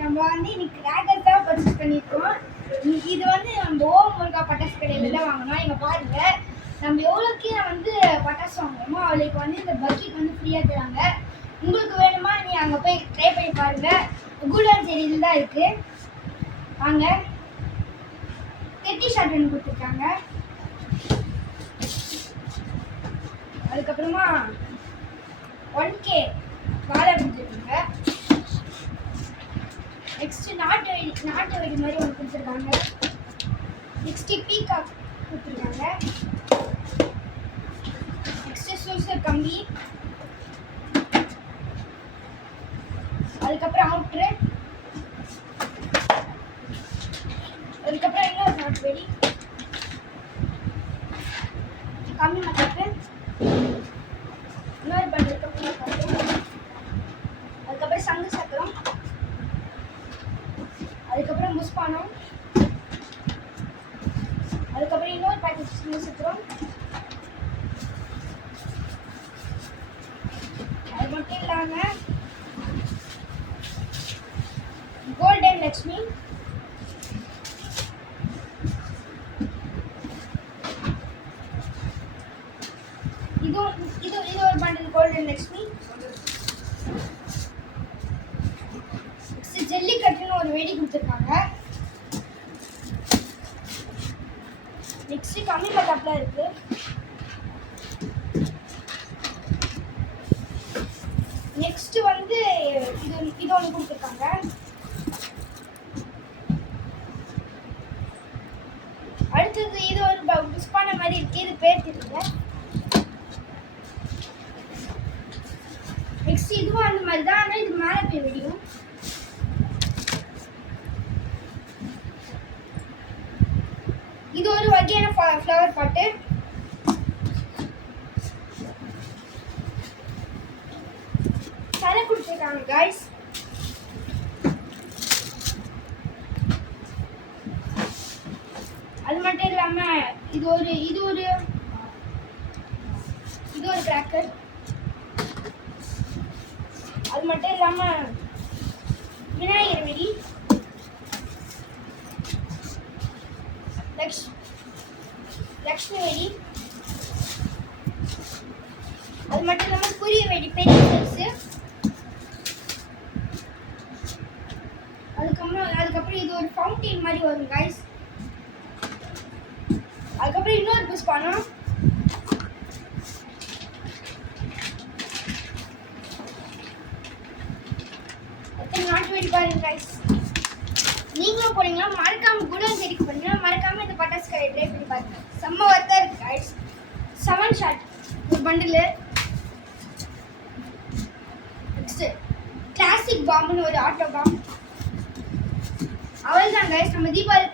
நம்ம வந்து இன்னைக்கு கிராக்கர் தான் பர்ச்சேஸ் பண்ணியிருக்கோம். இது வந்து நம்ம ஓம் முருகா பட்டாசு கடையில் தான் வாங்கினோம். இங்கே பாருங்க, நம்ம எவ்வளோக்கு வந்து பட்டாசு வாங்குறோமோ அவளுக்கு வந்து இந்த பக்கெட் வந்து ஃப்ரீயாக தராங்க. உங்களுக்கு வேணுமா நீ அங்கே போய் ட்ரை பண்ணி பாருங்க. கூலர் செடியில் தான் இருக்கு. வாங்க. கெட்டி ஷார்ட் ஒன்று கொடுத்துருக்காங்க. அதுக்கப்புறமா 1K வாழை கொடுத்துருக்காங்க. நெக்ஸ்ட் நாட்டு வெடி மாதிரி ஒன்று கொடுத்துருக்காங்க. நெக்ஸ்ட் பீகாக் கொடுத்துருக்காங்க. நெக்ஸ்ட் சூசர் கம்பி. அதுக்கப்புறம் அவுட்ரு. அதுக்கப்புறம் இன்னொரு நாட்டு வெடி, கம்மி மத்தாப்பு, இன்னொரு பண்டில் கம்மி மத்தாப்பு. அதுக்கப்புறம் சங்கு சக்கரம். அதுக்கப்புறம் முஸ்பானம். அதுக்கப்புறம் இன்னொரு பேக்கெட் சங்கு சக்கரம். அது மட்டும் இல்லாமல் கோல்டன் லக்ஷ்மி. இது ஒரு பண்டில் கோல்டன் லக்ஷ்மி. ஜல்லிக்கட்டுன்னு ஒரு வெடி கொடுத்துருக்காங்க. நெக்ஸ்ட் கம்மி மத்தாப்புல இருக்கு. நெக்ஸ்ட் வந்து இது ஒன்று கொடுத்துருக்காங்க. அடுத்தது இது ஒரு புஷ்பான மாதிரி இருக்கு. இது பேர் தெரியல. நெக்ஸ்ட் இதுவும் அந்த மாதிரி தான், ஆனால் இது மேலே போய் வெடியும். இது ஒரு வகையான ஃப்ளவர் பாட்டு. தலை கொடுத்துருக்காங்க கைஸ். அது மட்டும் இல்லாம இது ஒரு கிராக்கர். அது மட்டும் இல்லாம விநாயகர் வெடி, லக்ஷ்மி வெடி. அது மட்டும் இல்லாம புரிய வெடி பெரிய பெருசு. அதுக்கப்புறம் இது ஒரு ஃபவுண்டைன் மாதிரி வரும் கைஸ். அதுக்கப்புறம் இன்னொரு புஷ்பானம். நாட்டு வெடி பாருங்க கைஸ். நீங்களும் போனீங்கன்னா மறக்காம குடம் செடிக்கு போனீங்கன்னா மறக்காம இந்த பட்டாசு கடையை ட்ரை பண்ணி பாருங்க. செம்ம வர்த்தா இருக்கு கைஸ். 7 ஷாட் ஒரு பண்டில். நெக்ஸ்ட் கிளாசிக் பாம்னு ஒரு ஆட்டோ பாம். அவ்வளோதான் கைஸ், நம்ம தீபாவளி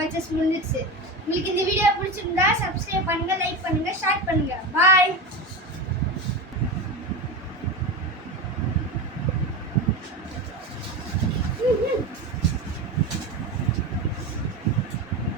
பர்ச்சேஸ் முடிஞ்சிருச்சு. உங்களுக்கு இந்த வீடியோ பிடிச்சிருந்தா சப்ஸ்கிரைப் பண்ணுங்க, லைக் பண்ணுங்க, ஷேர் பண்ணுங்க. பாய்.